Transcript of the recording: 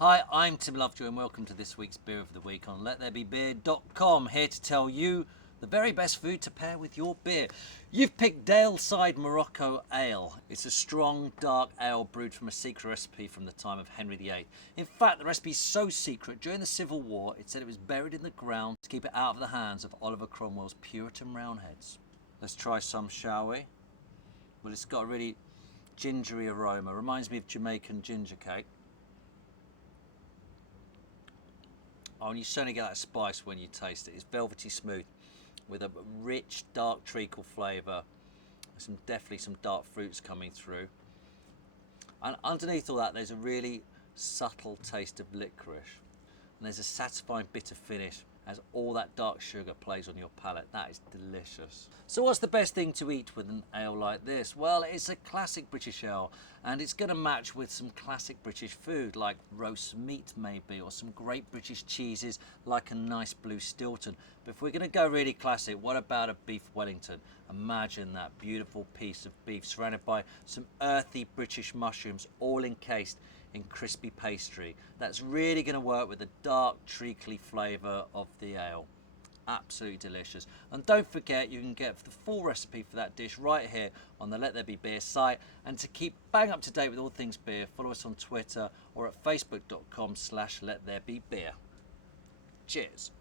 Hi, I'm Tim Lovejoy and welcome to this week's Beer of the Week on LetThereBeBeer.com. Here to tell you the very best food to pair with your beer. You've picked Daleside Morocco Ale. It's a strong, dark ale brewed from a secret recipe from the time of Henry VIII. In fact, the recipe is so secret, during the Civil War, it said it was buried in the ground to keep it out of the hands of Oliver Cromwell's Puritan Roundheads. Let's try some, shall we? Well, it's got a really gingery aroma. Reminds me of Jamaican ginger cake. Oh, and you certainly get that spice when you taste it. It's velvety smooth with a rich dark treacle flavour. Definitely some dark fruits coming through. And underneath all that there's a really subtle taste of licorice. And there's a satisfying bitter finish as all that dark sugar plays on your palate. That is delicious. So what's the best thing to eat with an ale like this? Well, it's a classic British ale, and it's going to match with some classic British food like roast meat maybe, or some great British cheeses like a nice blue Stilton. But if we're going to go really classic, what about a beef Wellington? Imagine that beautiful piece of beef surrounded by some earthy British mushrooms, all encased in crispy pastry. That's really going to work with the dark treacly flavour of the ale. Absolutely delicious. And don't forget, you can get the full recipe for that dish right here on the Let There Be Beer site. And to keep bang up to date with all things beer, follow us on Twitter or at facebook.com/lettherebebeer. Cheers.